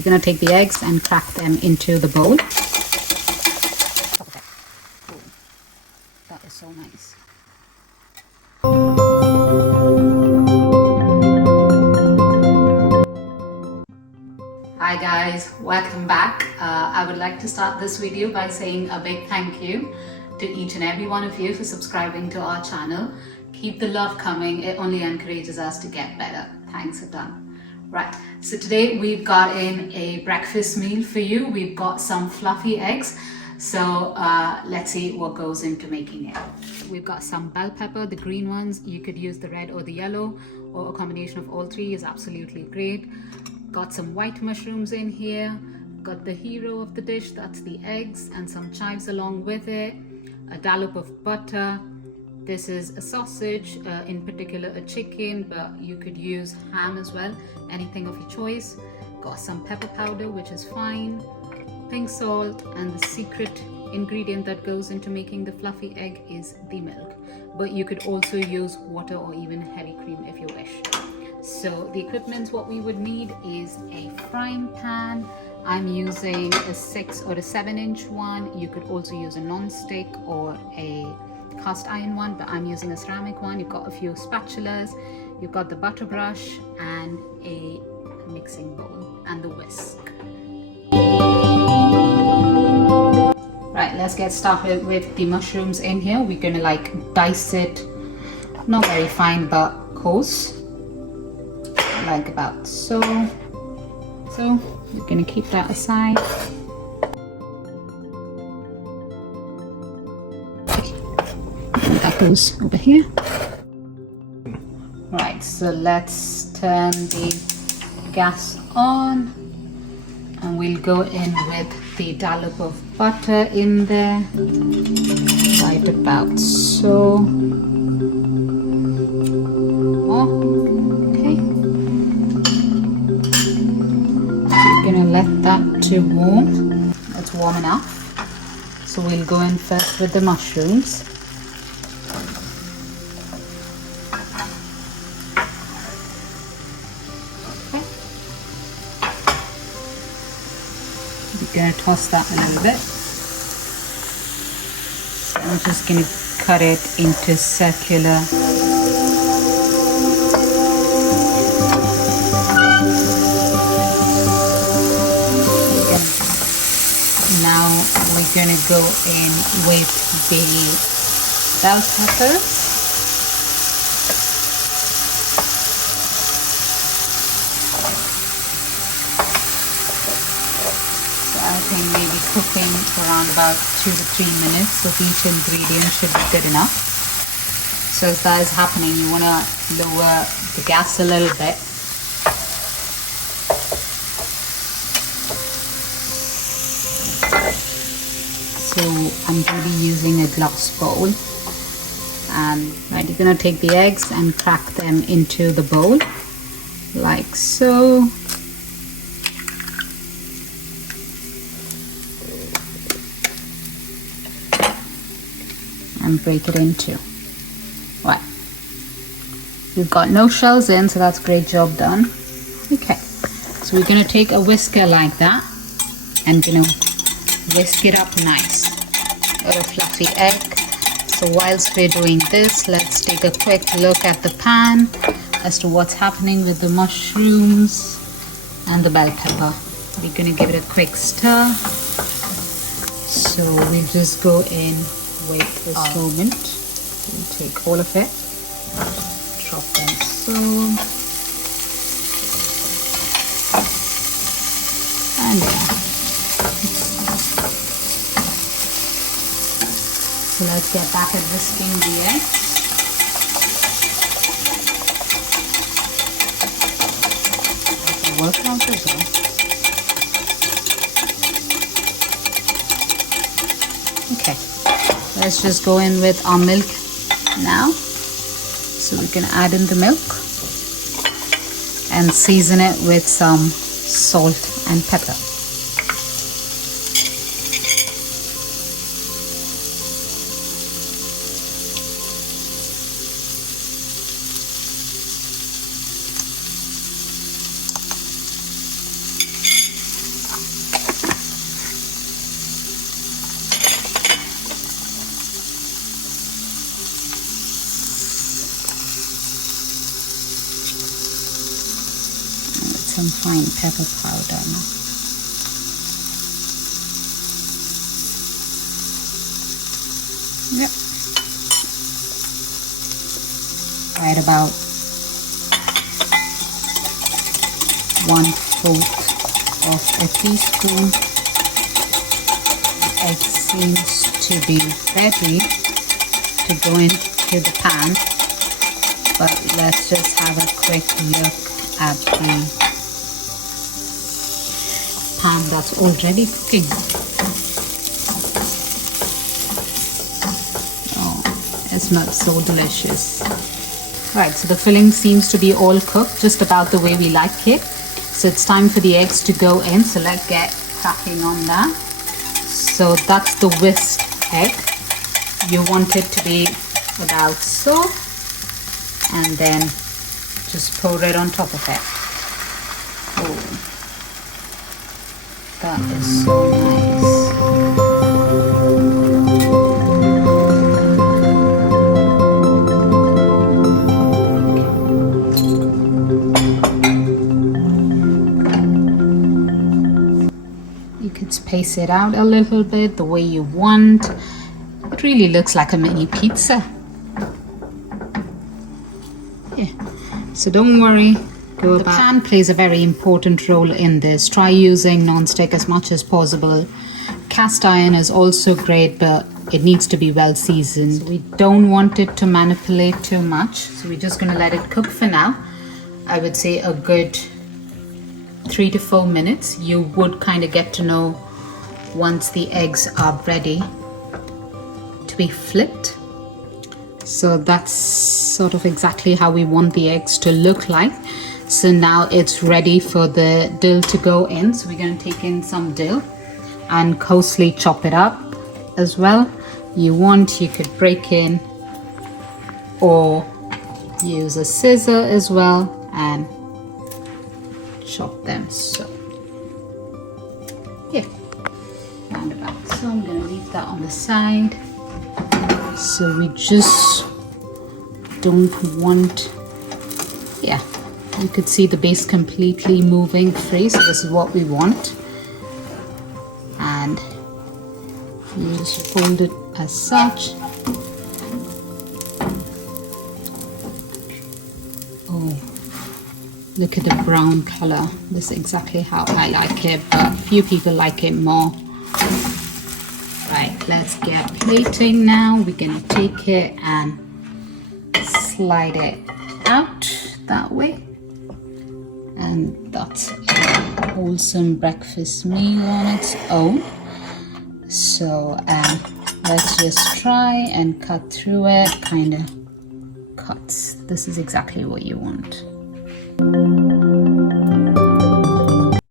you're going to take the eggs and crack them into the bowl. Oh, that is so nice. Hi guys, welcome back. I would like to start this video by saying a big thank you to each and every one of you for subscribing to our channel. Keep the love coming, it only encourages us to get better. Thanks a ton. Right, so today we've got in a breakfast meal for you. We've got some fluffy eggs. So let's see what goes into making it. We've got some bell pepper, the green ones. You could use the red or the yellow, or a combination of all three is absolutely great. Got some white mushrooms in here. Got the hero of the dish, that's the eggs, and some chives along with it. A dollop of butter. This is a sausage, in particular a chicken, but you could use ham as well, anything of your choice. Got some pepper powder, which is fine. Pink salt, and the secret ingredient that goes into making the fluffy egg is the milk. But you could also use water or even heavy cream if you wish. So the equipment, what we would need is a frying pan. I'm using a 6 or a 7-inch one. You could also use a non-stick or a cast iron one, but I'm using a ceramic one. You've got a few spatulas, you've got the butter brush and a mixing bowl and the whisk. Right, let's get started with the mushrooms in here. We're gonna dice it, not very fine but coarse, like about so. So we're gonna keep that aside. Okay, that goes over here. Right, so let's turn the gas on and we'll go in with the dollop of butter in there, right about so. Let that to warm. It's warm enough. So we'll go in first with the mushrooms. Okay. We're going to toss that a little bit. I'm just going to cut it into circular. Now we're going to go in with the bell peppers. So I think maybe cooking for around about 2 to 3 minutes of each ingredient should be good enough. So as that is happening, you want to lower the gas a little bit. So I'm going to be using a glass bowl, and you're going to take the eggs and crack them into the bowl like so. And break it into. Right. We've got no shells in, so that's a great job done. Okay. So we're going to take a whisker like that and going to whisk it up nice. Got a fluffy egg. So whilst we're doing this, let's take a quick look at the pan as to what's happening with the mushrooms and the bell pepper. We're going to give it a quick stir. So we'll just go in with this moment. We'll take all of it, drop them so, and yeah. So let's get back at whisking the eggs. That's a workout as well. Okay, let's just go in with our milk now. So we're going to add in the milk and season it with some salt and pepper. some fine pepper powder now. Yep. Right about 1/4 of a teaspoon. It seems to be ready to go into the pan, but let's just have a quick look at the pan that's already cooking. Oh, it smells so delicious. Right, so the filling seems to be all cooked, just about the way we like it. So it's time for the eggs to go in, so let's get cracking on that. So that's the whisked egg. You want it to be about so, and then just pour it on top of it. Oh, that is so nice. Space it out a little bit the way you want. It really looks like a mini pizza. Yeah. So don't worry. The pan plays a very important role in this. Try using non-stick as much as possible. Cast iron is also great, but it needs to be well seasoned. So we don't want it to manipulate too much. So we're just going to let it cook for now. I would say a good 3 to 4 minutes. You would kind of get to know once the eggs are ready to be flipped. So that's sort of exactly how we want the eggs to look like. So now it's ready for the dill to go in. So we're going to take in some dill and coarsely chop it up as well. You could break in or use a scissor as well and chop them. So yeah, roundabout. So I'm gonna leave that on the side. So we just don't want, yeah, you could see the base completely moving free. So this is what we want, and you just fold it as such. Oh, look at the brown color. This is exactly how I like it, but few people like it more. Right, let's get plating now. We're gonna take it and slide it out that way. And that's a wholesome breakfast meal on its own. So let's just try and cut through it. Kind of cuts. This is exactly what you want.